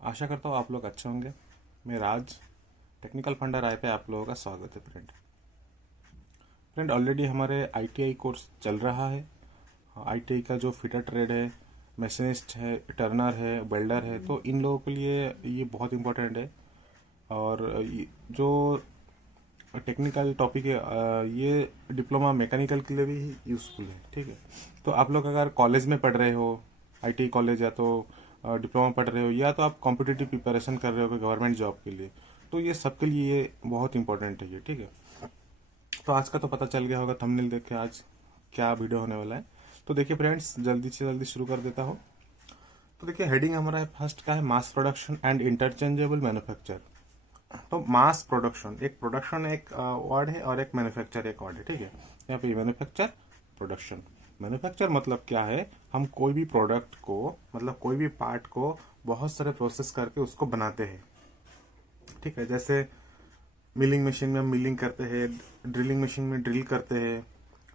आशा करता हूँ आप लोग अच्छे होंगे। मैं राज, टेक्निकल फंडर आए पे आप लोगों का स्वागत है फ्रेंड ऑलरेडी हमारे आईटीआई कोर्स चल रहा है। आईटीआई का जो फिटर ट्रेड है, मशीनिस्ट है, टर्नर है, वेल्डर है, तो इन लोगों के लिए ये बहुत इंपॉर्टेंट है। और जो टेक्निकल टॉपिक है, ये डिप्लोमा मैकेनिकल के लिए भी यूज़फुल है। ठीक है, तो आप लोग अगर कॉलेज में पढ़ रहे हो, आईटीआई कॉलेज, या तो डिप्लोमा पढ़ रहे हो, या तो आप कॉम्पिटिटिव प्रिपरेशन कर रहे हो कोई गवर्नमेंट जॉब के लिए, तो ये सबके लिए ये बहुत इंपॉर्टेंट है ये। ठीक है, तो आज का तो पता चल गया होगा थंबनेल देख के आज क्या वीडियो होने वाला है। तो देखिए फ्रेंड्स, जल्दी से जल्दी शुरू कर देता हूँ। तो देखिए हेडिंग हमारा है, फर्स्ट का है mass production and interchangeable manufacture. तो मास प्रोडक्शन, एक प्रोडक्शन एक वर्ड है और एक मैन्युफैक्चर एक वर्ड है। ठीक है, यहाँ पे मैन्युफैक्चर, प्रोडक्शन। मैन्युफैक्चर मतलब क्या है, हम कोई भी प्रोडक्ट को, मतलब कोई भी पार्ट को बहुत सारे प्रोसेस करके उसको बनाते हैं। ठीक है, जैसे मिलिंग मशीन में हम मिलिंग करते हैं, ड्रिलिंग मशीन में ड्रिल करते हैं।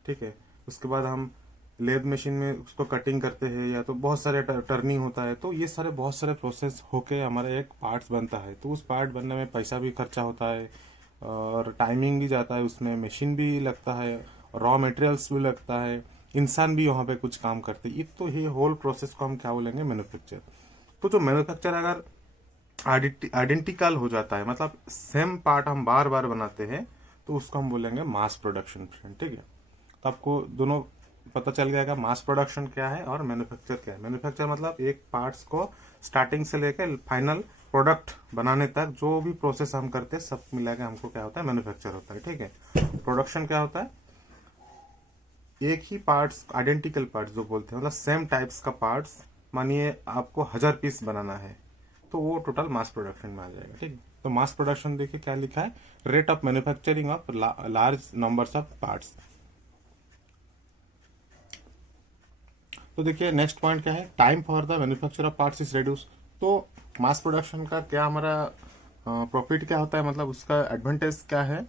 ठीक है, उसके बाद हम लेद मशीन में उसको कटिंग करते हैं, या तो बहुत सारे टर्निंग होता है। तो ये सारे बहुत सारे प्रोसेस होके हमारा एक पार्ट्स बनता है। तो उस पार्ट बनने में पैसा भी खर्चा होता है और टाइमिंग भी जाता है, उसमें मशीन भी लगता है, रॉ मटेरियल्स भी लगता है, इंसान भी वहाँ पे कुछ काम करते हैं। तो ये होल प्रोसेस को हम क्या बोलेंगे, मैन्युफैक्चर। तो जो मैन्युफैक्चर अगर आइडेंटिकल हो जाता है, मतलब सेम पार्ट हम बार बार बनाते हैं, तो उसको हम बोलेंगे मास प्रोडक्शन फ्रेंड। ठीक है, तो आपको दोनों पता चल जाएगा मास प्रोडक्शन क्या है और मैन्युफैक्चर क्या है। मैन्युफैक्चर मतलब एक पार्ट्स को स्टार्टिंग से लेकर फाइनल प्रोडक्ट बनाने तक जो भी प्रोसेस हम करते हैं सब मिला के हमको क्या होता है, मैन्युफैक्चर होता है। ठीक है, प्रोडक्शन क्या होता है, एक ही पार्ट्स, आइडेंटिकल पार्ट्स जो बोलते हैं, मतलब सेम टाइप्स का पार्ट्स, मानिए आपको 1000 पीस बनाना है, तो वो टोटल मास प्रोडक्शन में आ जाएगा। ठीक है, तो मास प्रोडक्शन देखिए क्या लिखा है, rate of manufacturing of large numbers of parts. तो देखिए नेक्स्ट पॉइंट क्या है, time for the manufacture of parts is reduce. तो मास प्रोडक्शन का क्या हमारा प्रॉफिट क्या होता है, मतलब उसका एडवांटेज क्या है,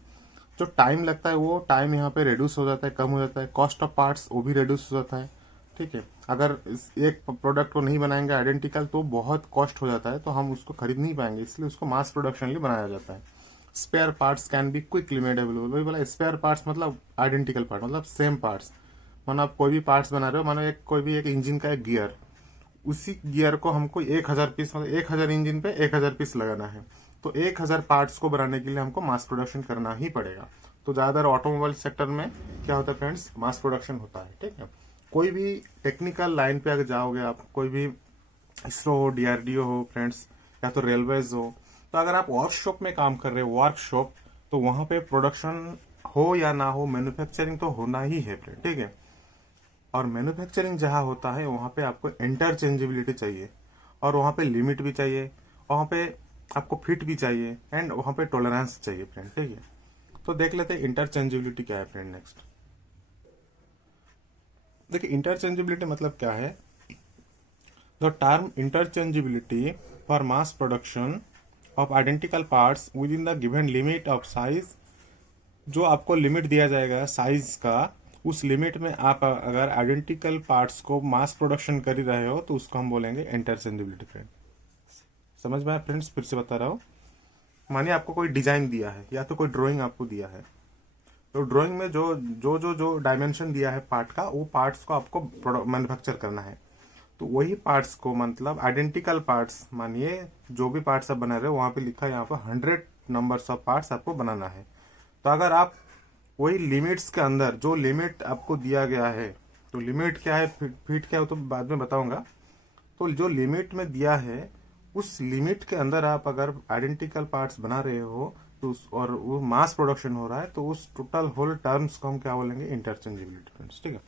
जो टाइम लगता है वो टाइम यहाँ पे रिड्यूस हो जाता है, कम हो जाता है। कॉस्ट ऑफ पार्ट्स वो भी रिड्यूस हो जाता है। ठीक है, अगर एक प्रोडक्ट को नहीं बनाएंगे आइडेंटिकल तो बहुत कॉस्ट हो जाता है, तो हम उसको खरीद नहीं पाएंगे, इसलिए उसको मास प्रोडक्शन लिए बनाया जाता है। Spare parts can be quickly made available. वही बोला, स्पेयर पार्ट्स मतलब आइडेंटिकल पार्ट, मतलब सेम पार्ट्स। मानो आप कोई भी पार्ट्स बना रहे हो, मानो एक कोई भी एक इंजन का एक गियर, उसी गियर को हमको 1000 पीस, मतलब 1000 इंजन पे 1000 पीस लगाना है, तो 1000 पार्ट्स को बनाने के लिए हमको मास प्रोडक्शन करना ही पड़ेगा। तो ज्यादातर ऑटोमोबाइल सेक्टर में क्या होता है फ्रेंड्स, मास प्रोडक्शन होता है। ठीक है, कोई भी टेक्निकल लाइन पे अगर जाओगे आप, कोई भी इसरो हो, डीआरडीओ हो फ्रेंड्स, या तो रेलवेज हो, तो अगर आप वर्कशॉप में काम कर रहे हो, वर्कशॉप, तो वहां पे प्रोडक्शन हो या ना हो, मैन्युफैक्चरिंग तो होना ही है फ्रेंड। ठीक है, और मैन्युफैक्चरिंग जहां होता है वहां पे आपको इंटरचेंजेबिलिटी चाहिए, और वहां पे लिमिट भी चाहिए, वहां पे आपको फिट भी चाहिए, एंड वहां पे टॉलरेंस चाहिए फ्रेंड। ठीक है, तो देख लेते हैं इंटरचेंजेबिलिटी क्या है फ्रेंड। नेक्स्ट देखिए, इंटरचेंजेबिलिटी मतलब क्या है, the term interchangeability for mass production of identical parts with in the given limit of size. जो आपको लिमिट दिया जाएगा साइज का, उस लिमिट में आप अगर आइडेंटिकल पार्ट्स को मास प्रोडक्शन कर ही रहे हो, तो उसको हम बोलेंगे इंटरचेंजेबिलिटी फ्रेंड। समझ में आया फ्रेंड्स, फिर से बता रहा हूँ। मानिए आपको कोई डिजाइन दिया है, या तो कोई ड्राइंग आपको दिया है, तो ड्राइंग में जो डायमेंशन दिया है पार्ट का, वो पार्ट्स को आपको मैन्युफैक्चर करना है। तो वही पार्ट्स को, मतलब आइडेंटिकल पार्ट्स, मानिए जो भी पार्ट्स आप बना रहे हो, वहां पे लिखा है यहाँ पर 100 नंबर्स ऑफ पार्ट्स आपको बनाना है। तो अगर आप वही लिमिट्स के अंदर, जो लिमिट आपको दिया गया है, तो लिमिट क्या है, फिट क्या है, तो बाद में बताऊंगा। तो जो लिमिट में दिया है, उस लिमिट के अंदर आप अगर आइडेंटिकल पार्ट्स बना रहे हो, तो और वो मास प्रोडक्शन हो रहा है, तो उस टोटल होल टर्म्स को हम क्या बोलेंगे, इंटरचेंजेबिलिटी फ्रेंड्स। ठीक है,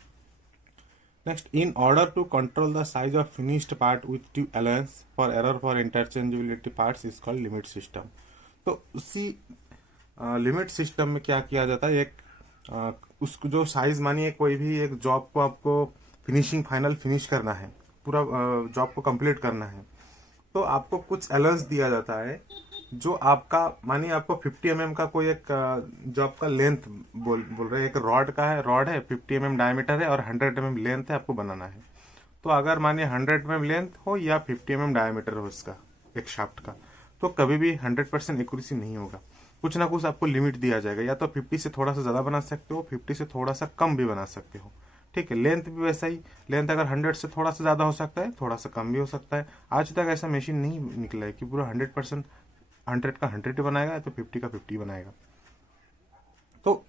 next, in order to control the size of finished part with due allowance for error for interchangeability parts is called limit system. तो उसी लिमिट सिस्टम में क्या किया जाता है, एक उसको जो साइज, मानिए कोई भी एक जॉब को आपको फिनिशिंग, फाइनल फिनिश करना है, पूरा जॉब को कंप्लीट करना है, तो आपको कुछ अलाउंस दिया जाता है। जो आपका, मानिए आपको 50 mm का कोई एक जॉब का लेंथ बोल रहे हैं, एक रॉड है 50 mm डायमीटर है और 100 mm लेंथ है, आपको बनाना है। तो अगर मानिए 100 mm लेंथ हो या 50 mm डायमीटर हो इसका, एक शाफ्ट का, तो कभी भी 100% एक्यूरेसी नहीं होगा। कुछ ना कुछ आपको लिमिट दिया जाएगा, या तो 50 से थोड़ा सा ज़्यादा बना सकते हो, 50 से थोड़ा सा कम भी बना सकते हो, ठीक है। लेंथ भी वैसा ही, लेंथ अगर 100 से थोड़ा सा ज़्यादा हो सकता है, थोड़ा सा कम भी हो सकता है। आज तक ऐसा मशीन नहीं निकला है कि पूरा 100% 100 का 100 बनाएगा या तो 50 का 50 बनाएगा। तो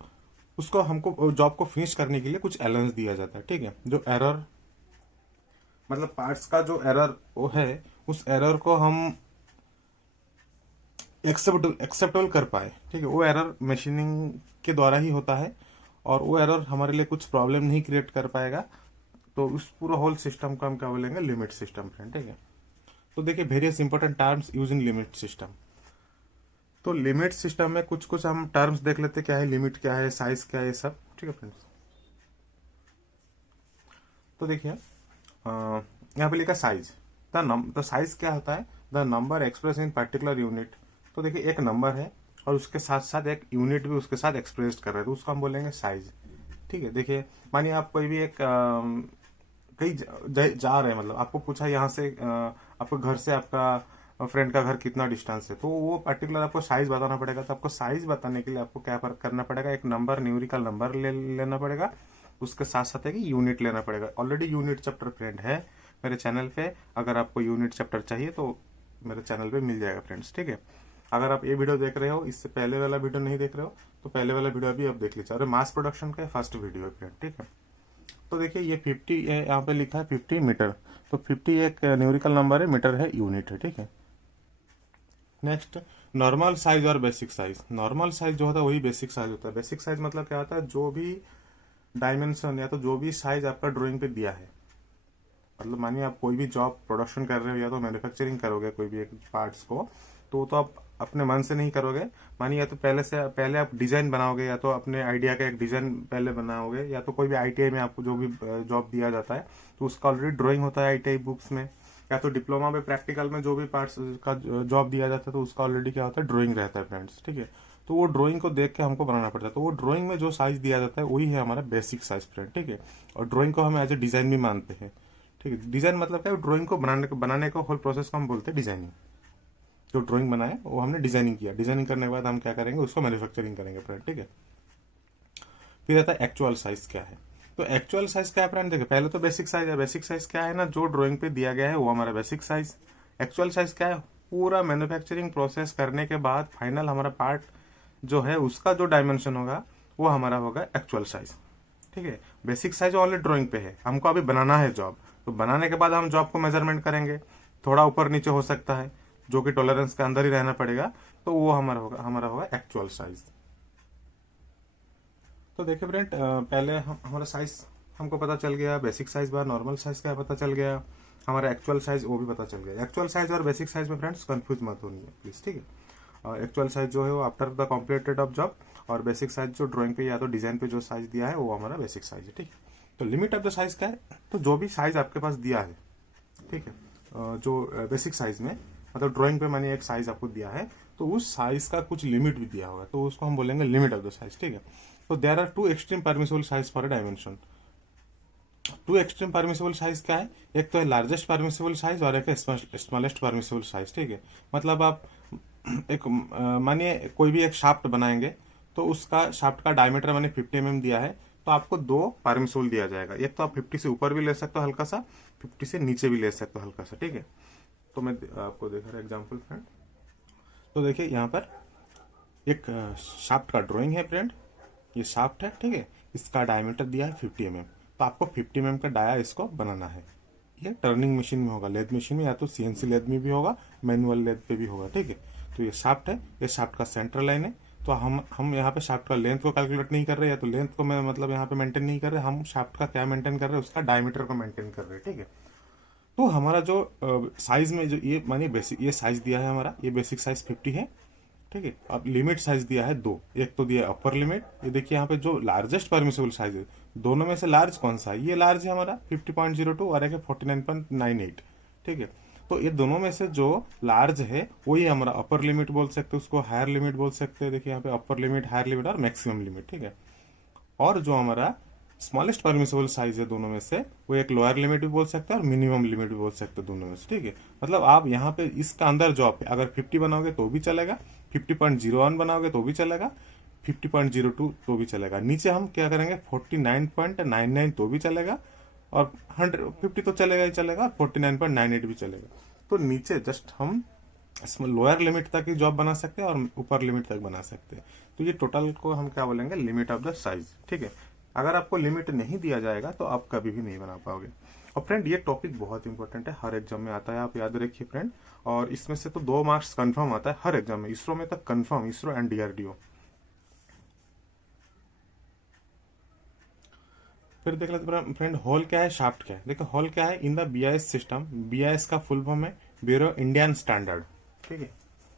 उसको हमको जॉब को फिनिश करने के लिए कुछ अलाउंस दिया जाता है, ठीक है। जो एरर मतलब पार्ट्स का जो एरर वो है, उस एरर को हम एक्सेप्टेबल कर पाए, ठीक है। वो एरर मशीनिंग के द्वारा ही होता है, और वो एरर हमारे लिए कुछ प्रॉब्लम नहीं क्रिएट कर पाएगा। तो उस पूरा होल सिस्टम को हम क्या बोलेंगे, लिमिट सिस्टम फ्रेंड, ठीक है। तो देखिए various important terms using limit system. तो लिमिट सिस्टम में कुछ कुछ हम टर्म्स देख लेते, क्या है लिमिट, क्या है साइज, क्या है, ये सब, ठीक है फ्रेंड्स। तो देखिए यहाँ पे लिखा साइज, द साइज क्या होता है, the number express in particular unit. तो देखिए एक नंबर है और उसके साथ साथ एक यूनिट भी उसके साथ एक्सप्रेस कर रहे हैं, तो उसको हम बोलेंगे साइज, ठीक है। देखिए मानिए आप कोई भी एक कहीं जा रहे हैं, मतलब आपको पूछा यहाँ से आपको घर से आपका फ्रेंड का घर कितना डिस्टेंस है, तो वो पर्टिकुलर आपको साइज बताना पड़ेगा। तो आपको साइज बताने के लिए आपको क्या करना पड़ेगा, एक नंबर, न्यूमेरिकल नंबर लेना पड़ेगा, उसके साथ साथ एक यूनिट लेना पड़ेगा। ऑलरेडी यूनिट चैप्टर फ्रेंड है मेरे चैनल पे, अगर आपको यूनिट चैप्टर चाहिए तो मेरे चैनल पे मिल जाएगा फ्रेंड्स, ठीक है। अगर आप ये वीडियो देख रहे हो, इससे पहले वाला वीडियो नहीं देख रहे हो, तो पहले वाला वीडियो भी आप देख लीजिए, और मास प्रोडक्शन का फर्स्ट वीडियो है फ्रेंड, ठीक है। तो देखिए ये 50 यहाँ पे लिखा है 50 मीटर, तो 50 एक न्यूमेरिकल नंबर है, मीटर है, यूनिट है, ठीक है। नेक्स्ट नॉर्मल साइज और बेसिक साइज। नॉर्मल साइज जो होता है वही बेसिक साइज होता है। बेसिक साइज मतलब क्या होता है, जो भी डायमेंशन या तो जो भी साइज आपका ड्राइंग पे दिया है, मतलब मानिए आप कोई भी जॉब प्रोडक्शन कर रहे हो या तो मैन्युफैक्चरिंग करोगे कोई भी एक पार्ट्स को, तो आप अपने मन से नहीं करोगे। मानिए या तो पहले आप डिजाइन बनाओगे, या तो अपने आइडिया का एक डिजाइन पहले बनाओगे, या तो कोई भी आईटीआई में आपको जो भी जॉब दिया जाता है तो उसका ऑलरेडी ड्राइंग होता है आईटीआई बुक्स में, या तो डिप्लोमा में प्रैक्टिकल में जो भी पार्ट्स का जॉब दिया जाता है तो उसका ऑलरेडी क्या होता है, ड्राइंग रहता है फ्रेंड्स, ठीक है। तो वो ड्राइंग को देख के हमको बनाना पड़ता है, तो वो ड्राइंग में जो साइज दिया जाता है वही है हमारा बेसिक साइज फ्रेंड, ठीक है। और ड्राइंग को हम एज ए डिजाइन भी मानते हैं, ठीक है। डिजाइन मतलब क्या है, ड्राइंग को बनाने का होल प्रोसेस को हम बोलते हैं डिजाइनिंग। जो ड्राइंग बनाए वो हमने डिजाइनिंग किया, डिजाइनिंग करने के बाद हम क्या करेंगे, उसको मैन्युफैक्चरिंग करेंगे फ्रेंड, ठीक है। फिर आता है एक्चुअल साइज क्या है। तो एक्चुअल साइज क्या है फ्रेंड, देखिए पहले तो बेसिक साइज है। बेसिक साइज क्या है ना, जो ड्राइंग पे दिया गया है वो हमारा बेसिक साइज। एक्चुअल साइज क्या है, पूरा मैन्युफैक्चरिंग प्रोसेस करने के बाद फाइनल हमारा पार्ट जो है उसका जो डायमेंशन होगा वो हमारा होगा एक्चुअल साइज, ठीक है। बेसिक साइज ऑनली ड्राइंग पे है, हमको अभी बनाना है जॉब, तो बनाने के बाद हम जॉब को मेजरमेंट करेंगे, थोड़ा ऊपर नीचे हो सकता है जो कि टॉलरेंस के अंदर ही रहना पड़ेगा, तो वो हमारा होगा एक्चुअल साइज। तो देखिए फ्रेंड पहले हमारा साइज हमको पता चल गया, बेसिक साइज बार नॉर्मल साइज क्या पता चल गया, हमारा एक्चुअल साइज वो भी पता चल गया। एक्चुअल साइज और बेसिक साइज में फ्रेंड्स कंफ्यूज मत होनी है प्लीज, ठीक है। एक्चुअल साइज जो है वो after the completed of job, और बेसिक साइज जो ड्राइंग पे या तो डिजाइन पे जो साइज दिया है वो हमारा बेसिक साइज है, ठीक है। तो लिमिट ऑफ द साइज क्या है, तो जो भी साइज आपके पास दिया है, ठीक है, जो बेसिक साइज में मतलब ड्राइंग पे मैंने एक साइज आपको दिया है, तो उस साइज का कुछ लिमिट भी दिया होगा, तो उसको हम बोलेंगे लिमिट ऑफ द साइज, ठीक है। तो there are two extreme permissible size for a dimension. Two extreme permissible size क्या है, एक तो है लार्जेस्ट परमिसिबल साइज और एक है स्मॉलेस्ट परमिसिबल साइज, ठीक है। मतलब आप एक मानिए कोई भी एक शाफ्ट बनाएंगे, तो उसका शाफ्ट का डायमीटर मैंने 50 mm दिया है, तो आपको दो परमिसिबल दिया जाएगा। एक तो आप 50 से ऊपर भी ले सकते हो हल्का सा, 50 से नीचे भी ले सकते हो हल्का सा, ठीक है। तो मैं आपको दिखा रहा एग्जाम्पल फ्रेंड। तो देखिए यहाँ पर एक शाफ्ट का ड्राइंग है फ्रेंड, ये शाफ्ट है, ठीक है। इसका डायमीटर दिया है 50 mm, तो आपको 50 mm का डाया इसको बनाना है। ये टर्निंग मशीन में होगा, लेथ मशीन में, या तो सीएनसी लेथ में भी होगा, मैनुअल लेथ पे भी होगा, ठीक है। तो ये शाफ्ट है, ये शाफ्ट का सेंटर लाइन है। तो हम यहाँ पे शाफ्ट का लेंथ को कैलकुलेट नहीं कर रहे, या तो लेंथ को मैं मतलब यहाँ पे मेंटेन नहीं कर रहे, हम शाफ्ट का क्या मेंटेन कर रहे हैं, उसका डायमीटर को मेंटेन कर रहे हैं, ठीक है। तो हमारा जो साइज में जो ये मानिए बेसिक ये साइज दिया है हमारा, ये बेसिक साइज 50 है, ठीक है। अब लिमिट साइज दिया है दो, एक तो दिया है अपर लिमिट, ये देखिए यहाँ पे जो लार्जेस्ट परमिसिबल साइज है, दोनों में से लार्ज कौन सा है, ये लार्ज है हमारा 50.02 और एक है 49.98, ठीक है। तो ये दोनों में से जो लार्ज है वही हमारा अपर लिमिट बोल सकते हैं, उसको हायर लिमिट बोल सकते हैं। देखिए यहाँ पे अपर लिमिट, हायर लिमिट और मैक्सिमम लिमिट, ठीक है। और जो हमारा स्मॉलेस्ट परमिसिबल साइज है दोनों में से, वो एक लोअर लिमिट भी बोल सकते हैं और मिनिमम लिमिट भी बोल सकते हैं दोनों में से, ठीक है। मतलब आप यहाँ पे इसका अंदर जो आप अगर 50 बनाओगे तो भी चलेगा, 50.01 बनाओगे तो भी चलेगा, 50.02 तो भी चलेगा। नीचे हम क्या करेंगे 49.99 तो भी चलेगा, और 150 तो चलेगा ही चलेगा, 49.98 भी चलेगा। तो नीचे जस्ट हम इसमें लोअर लिमिट तक ही जॉब बना सकते हैं और ऊपर लिमिट तक बना सकते हैं। तो ये टोटल को हम क्या बोलेंगे, लिमिट ऑफ द साइज, ठीक है। अगर आपको लिमिट नहीं दिया जाएगा तो आप कभी भी नहीं बना पाओगे। और फ्रेंड ये टॉपिक बहुत इंपॉर्टेंट है, हर एग्जाम में आता है, आप याद रखिए फ्रेंड। और इसमें से तो 2 मार्क्स कंफर्म आता है हर एग्जाम में, इसरो में तक कंफर्म, इसरो एंड डीआरडीओ। फिर देख लेते फ्रेंड, होल क्या है, शाफ्ट क्या है। देखो होल क्या है, in the BIS system, BIS का फुल फॉर्म है ब्यूरो इंडियन स्टैंडर्ड, ठीक है।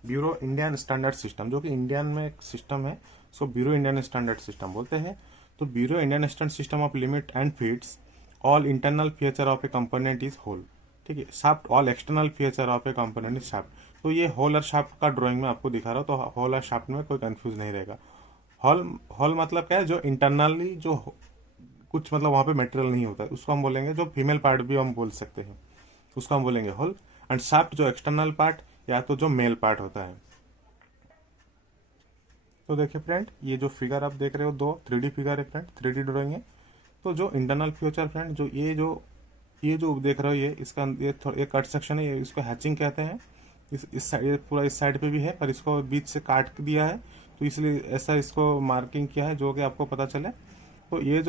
ब्यूरो इंडियन स्टैंडर्ड सिस्टम, जो कि इंडियन में एक सिस्टम है, so bureau Indian standard system बोलते हैं। तो bureau Indian standard system of limit and fits all internal feature of a component is hole, ठीक है। Shaft all external feature of a component is shaft. तो ये whole और shaft का drawing में आपको दिखा रहा हूँ, तो होल और शाफ्ट में कोई कंफ्यूज नहीं रहेगा। हॉल हॉल मतलब क्या है, जो इंटरनली जो कुछ मतलब वहां पे मटेरियल नहीं होता है, उसको हम बोलेंगे, जो फीमेल पार्ट भी हम बोल सकते हैं, उसको हम बोलेंगे हॉल। एंड शाफ्ट जो एक्सटर्नल पार्ट या तो जो मेल पार्ट होता है। तो देखिए फ्रेंड, ये जो फिगर आप देख रहे हो 2 3D फिगर है फ्रेंड, 3D ड्राइंग है। तो जो इंटरनल फ्यूचर फ्रेंड, जो ये जो देख रहे हो, ये इसका ये कट सेक्शन है, ये इसको हैचिंग कहते हैं। इस साइड, पूरा इस साइड पे भी है, पर इसको बीच से काट दिया है, तो इसलिए ऐसा इसको मार्किंग किया है, जो कि आपको पता चले। तो ये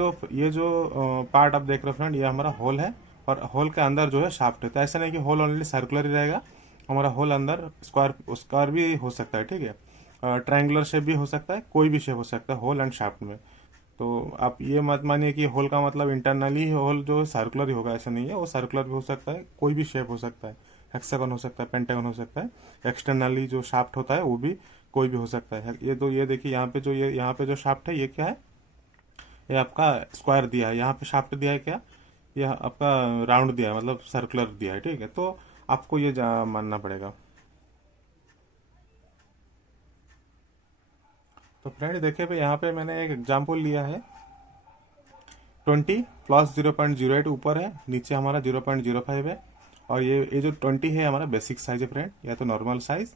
जो पार्ट आप देख रहे हो फ्रेंड, ये हमारा होल है, और होल के अंदर जो है शाफ्ट है। तो ऐसा नहीं कि होल ऑनली सर्कुलर ही रहेगा, हमारा होल अंदर स्क्वायर भी हो सकता है, ठीक है। ट्रायंगुलर शेप भी हो सकता है, कोई भी शेप हो सकता है होल एंड शाफ्ट में। तो आप ये मत मानिए कि होल का मतलब इंटरनली होल जो सर्कुलर ही होगा, ऐसा नहीं है। वो सर्कुलर भी हो सकता है, कोई भी शेप हो सकता है, हेक्सागन हो सकता है, पेंटागन हो सकता है। एक्सटर्नली जो शाफ्ट होता है वो भी कोई भी हो सकता है। ये देखिए यहाँ पे यहाँ पे जो शाफ्ट है, ये क्या है, ये आपका स्क्वायर दिया है। यहाँ पे शाफ्ट दिया है क्या, ये आपका राउंड दिया है, मतलब सर्कुलर दिया है, ठीक है। तो आपको ये मानना पड़ेगा। तो फ्रेंड देखिए भाई, यहाँ पे मैंने एक एग्जाम्पल लिया है, 20 प्लस 0.08 ऊपर है, नीचे हमारा 0.05 है। और ये जो 20 है हमारा बेसिक साइज है फ्रेंड, या तो नॉर्मल साइज।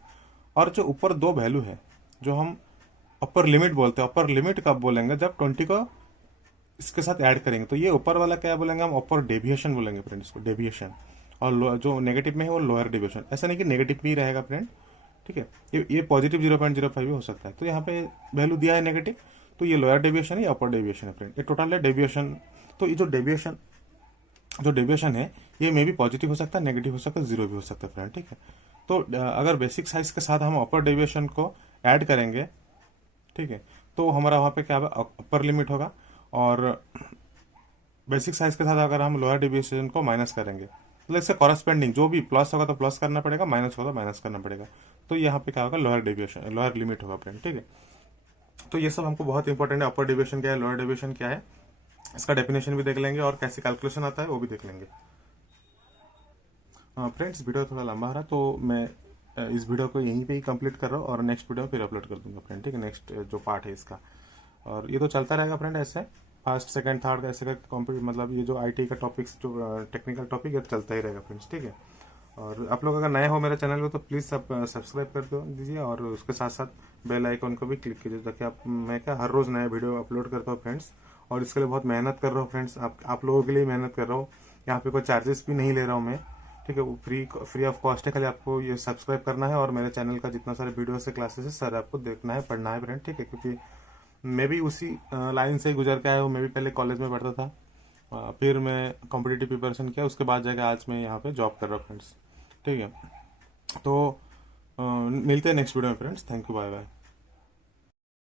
और जो ऊपर 2 वैल्यू है, जो हम अपर लिमिट बोलते हैं, अपर लिमिट कब बोलेंगे, जब 20 को इसके साथ ऐड करेंगे। तो ये ऊपर वाला क्या बोलेंगे हम, अपर डेविएशन बोलेंगे फ्रेंड, इसको डेविएशन। और जो नेगेटिव में है वो लोअर डेविएशन। ऐसा नहीं कि नेगेटिव में ही रहेगा फ्रेंड, ठीक है। ये पॉजिटिव 0.05 भी हो सकता है। तो यहाँ पे वैल्यू दिया है नेगेटिव, तो ये लोअर डेविएशन है या अपर डेविएशन है फ्रेंड, ये टोटल है डेविएशन। तो ये जो डेविएशन है, ये मे भी पॉजिटिव हो सकता है, नेगेटिव हो सकता है, 0 भी हो सकता है फ्रेंड, ठीक है। तो अगर बेसिक साइज के साथ हम अपर डेविएशन को ऐड करेंगे, ठीक है, तो हमारा वहाँ पे क्या होगा, अपर लिमिट होगा। और बेसिक साइज के साथ अगर हम लोअर डेविएशन को माइनस करेंगे, मतलब इससे कॉरस्पेंडिंग जो भी प्लस होगा तो प्लस करना पड़ेगा, माइनस होगा तो माइनस करना पड़ेगा। तो यहाँ पे क्या होगा, लोअर डेविएशन, लोअर लिमिट होगा फ्रेंड, ठीक है। तो ये सब हमको बहुत इंपॉर्टेंट है, अपर डेविएशन क्या है, लोअर डेविएशन क्या है, इसका डेफिनेशन भी देख लेंगे, और कैसे कैलकुलेशन आता है वो भी देख लेंगे। फ्रेंड्स वीडियो थोड़ा लंबा रहा, तो मैं इस वीडियो को यहीं पे ही कंप्लीट कर रहा हूँ, और नेक्स्ट वीडियो फिर अपलोड कर दूंगा फ्रेंड, ठीक है, नेक्स्ट जो पार्ट है इसका। और ये तो चलता रहेगा फ्रेंड, ऐसे फर्स्ट सेकंड थर्ड ऐसे का कॉम्प्लीट, मतलब ये जो आईटी का टॉपिक्स, जो टेक्निकल टॉपिक है, चलता ही रहेगा फ्रेंड्स, ठीक है। और आप लोग अगर नए हो मेरे चैनल को, तो प्लीज़ सब सब्सक्राइब कर दीजिए, और उसके साथ साथ बेल आइकन को भी क्लिक कीजिए, ताकि मैं क्या हर रोज़ नया वीडियो अपलोड करता हूँ फ्रेंड्स। और इसके लिए बहुत मेहनत कर रहा हूँ फ्रेंड्स, आप लोगों के लिए मेहनत कर रहा हूँ। यहाँ पे कोई चार्जेस भी नहीं ले रहा हूँ मैं, ठीक है, वो फ्री ऑफ कॉस्ट है। खाली आपको ये सब्सक्राइब करना है, और मेरे चैनल का जितना सारे वीडियो है, क्लासेस है, सर आपको देखना है, पढ़ना है फ्रेंड, ठीक है। क्योंकि मैं भी उसी लाइन से गुजर के आया हूँ। मैं भी पहले कॉलेज में पढ़ता था, फिर मैं कॉम्पिटिटिव प्रिपरेशन किया, उसके बाद जाकर आज मैं यहाँ पे जॉब कर रहा हूँ फ्रेंड्स, ठीक है। तो मिलते हैं नेक्स्ट वीडियो में friends, thank you, bye bye.